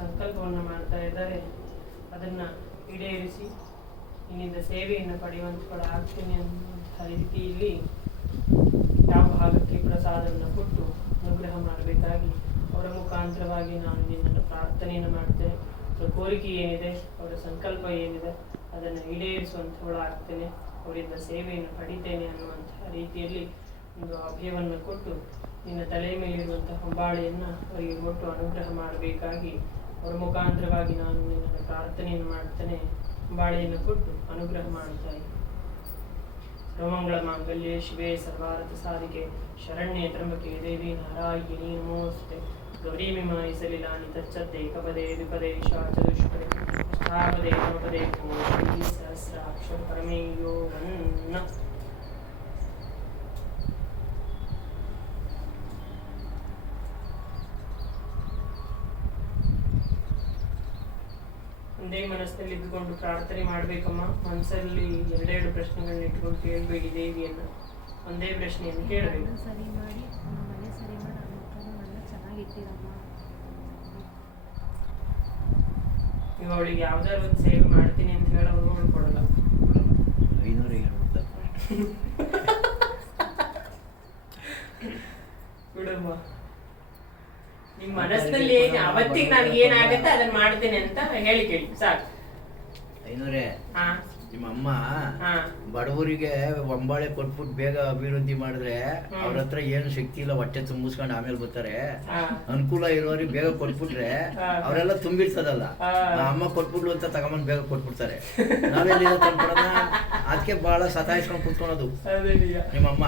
ಸಂಕಲ್ಪವನ್ನು ಮಾಡ್ತಾ ಇದ್ದಾರೆ, ಅದನ್ನು ಈಡೇರಿಸಿ ನಿನ್ನಿಂದ ಸೇವೆಯನ್ನು ಪಡೆಯುವಂತಗಳು ಆಗ್ತೀನಿ ಅನ್ನುವಂಥ ರೀತಿಯಲ್ಲಿ ಯಾವ ಭಾಗಕ್ಕೆ ಪ್ರಸಾದವನ್ನು ಕೊಟ್ಟು ಅನುಗ್ರಹ ಮಾಡಬೇಕಾಗಿ ಅವರ ಮುಖಾಂತರವಾಗಿ ನಾನು ನಿನ್ನನ್ನು ಪ್ರಾರ್ಥನೆಯನ್ನು ಮಾಡ್ತೇನೆ. ಅವರ ಕೋರಿಕೆ ಏನಿದೆ, ಅವರ ಸಂಕಲ್ಪ ಏನಿದೆ ಅದನ್ನು ಈಡೇರಿಸುವಂಥವಳಾಗ್ತೇನೆ, ಅವರಿಂದ ಸೇವೆಯನ್ನು ಪಡಿತೇನೆ ಅನ್ನುವಂತಹ ರೀತಿಯಲ್ಲಿ ಒಂದು ಅಭಯವನ್ನು ಕೊಟ್ಟು ನಿನ್ನ ತಲೆ ಮೇಲಿರುವಂತಹ ಹೊಂಬಾಳೆಯನ್ನು ಅವರಿಗೆ ಕೊಟ್ಟು ಅನುಗ್ರಹ ಮಾಡಬೇಕಾಗಿ ಅವರ ಮುಖಾಂತರವಾಗಿ ನಾನು ನಿನ್ನನ್ನು ಪ್ರಾರ್ಥನೆಯನ್ನು ಮಾಡ್ತೇನೆ. ಹೊಂಬಾಳೆಯನ್ನು ಕೊಟ್ಟು ಅನುಗ್ರಹ ಮಾಡ್ತಾನೆ. ಸರ್ವಮಂಗಳ ಮಾಂಗಲ್ಯೆ ಶಿವೆ ಸರ್ವಾರ್ಥ ಸಾಧಿಕೆ ಶರಣ್ಯೆ ತ್ರ್ಯಂಬಕೆ ದೇವಿ ನಾರಾಯಣಿ ನಮೋಸ್ತುತೆ. ಗೌರಿ ಮಿಮಾಯಿ ಸಲಿಲಾನಿ ತಚ್ಚತ್ತೆ ಏಕಪದೇ ದ್ವಿಪದೇ ಚತುಷ್ಪದೇ ಅಷ್ಟಾಪದೇ ನವಪದೇ ಕೋಟಿ ಸಹಸ್ರಾಕ್ಷರ ಪರಮೇಯೋ ವನ್ನ. ಒಂದೇ ಮನಸ್ಸಿನಲ್ಲಿ ಇದ್ದುಕೊಂಡು ಪ್ರಾರ್ಥನೆ ಮಾಡಬೇಕಮ್ಮ. ಮನಸ್ಸಲ್ಲಿ ಎರಡೆರಡು ಪ್ರಶ್ನೆಗಳನ್ನ ಇಟ್ಕೊಂಡು ಕೇಳಬೇಡಿ ದೇವಿಯನ್ನ. ಒಂದೇ ಪ್ರಶ್ನೆಯನ್ನು ಕೇಳಬೇಕು. ಸರಿ ಮಾಡಿ ಮನೆ ಸರಿ ಮಾಡಿ ಮಕ್ಕಳನ್ನ ಚೆನ್ನಾಗಿಟ್ಟಿರಮ್ಮ. ಈಗ ಅವಳಿಗೆ ಯಾವ್ದಾದ್ರು ಒಂದು ಸೇವೆ ಮಾಡ್ತೀನಿ ಅಂತ ಹೇಳೋರು ಉಳ್ಕೊಡಲ್ಲ. 500 ಬಿಡಮ್ಮ, ನಿಮ್ ಮನಸ್ಸಿನಲ್ಲಿ ಅವತ್ತಿಗೆ ನನಗೆ ಏನಾಗತ್ತೆ ಅದನ್ನ ಮಾಡ್ತೇನೆ ಅಂತ ಹೇಳಿ ಕೇಳಿ ಸಾಕು. 500 ನಿಮ್ಮ ಅಮ್ಮ ಬಡವರಿಗೆ ಒಂಬಾಳೆ ಕೊಟ್ಬಿಟ್ಟು ಬೇಗ ಅಭಿವೃದ್ಧಿ ಮಾಡಿದ್ರೆ ಅವ್ರ ಹತ್ರ ಏನು ಶಕ್ತಿ ಇಲ್ಲ, ಹೊಟ್ಟೆ ತುಂಬಿಸ್ಕೊಂಡು ಆಮೇಲೆ ಬರ್ತಾರೆ. ಅನುಕೂಲ ಇರೋರಿಗೆ ಬೇಗ ಕೊಟ್ಬಿಟ್ರೆ ಅವರೆಲ್ಲ ತುಂಬಿರ್ತದಲ್ಲ, ಅಮ್ಮ ಕೊಟ್ಬಿಡ್ಲು ಅಂತ ತಗೊಂಬಂದ್ ಬೇಗ ಕೊಟ್ಬಿಡ್ತಾರೆ. ನಾವೆಲ್ಲಿ ತಂದ್ಕೊಡೋಣ, ಅದಕ್ಕೆ ಬಹಳ ಸತಾಯಿಸ್ಕೊಂಡು ಕೂತ್ಕೊಳೋದು ನಿಮ್ಮಮ್ಮ.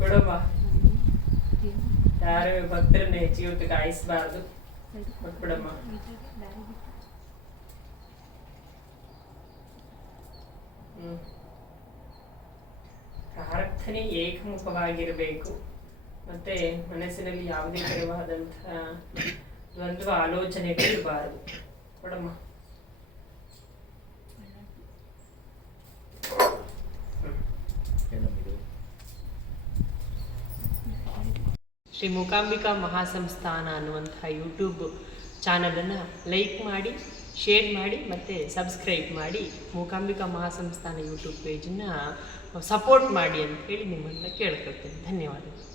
ಕೊಡಮ್ಮ, ಯಾರು ಭಕ್ತರನ್ನ ಹೆಚ್ಚಿಗೆ ಹೊತ್ತು ಕಾಯಿಸಬಾರ್ದು. ಕೊಟ್ಬಿಡಮ್ಮ. ಪ್ರಾರ್ಥನೆ ಏಕಮುಖವಾಗಿರಬೇಕು. ಮತ್ತೆ ಮನಸ್ಸಿನಲ್ಲಿ ಯಾವುದೇ ತರವಾದಂತಹ ದ್ವಂದ್ವ ಆಲೋಚನೆಗಳಿರಬಾರದು. ಕೊಡಮ್ಮ. ಶ್ರೀ ಮೂಕಾಂಬಿಕಾ ಮಹಾಸಂಸ್ಥಾನ ಅನ್ನುವಂತಹ ಯೂಟ್ಯೂಬ್ ಚಾನಲನ್ನು ಲೈಕ್ ಮಾಡಿ, ಶೇರ್ ಮಾಡಿ ಮತ್ತು ಸಬ್ಸ್ಕ್ರೈಬ್ ಮಾಡಿ ಮೂಕಾಂಬಿಕಾ ಮಹಾಸಂಸ್ಥಾನ ಯೂಟ್ಯೂಬ್ ಪೇಜನ್ನು ಸಪೋರ್ಟ್ ಮಾಡಿ ಅಂತ ಹೇಳಿ ನಿಮ್ಮನ್ನು ಕೇಳ್ಕೊಳ್ತೇನೆ. ಧನ್ಯವಾದಗಳು.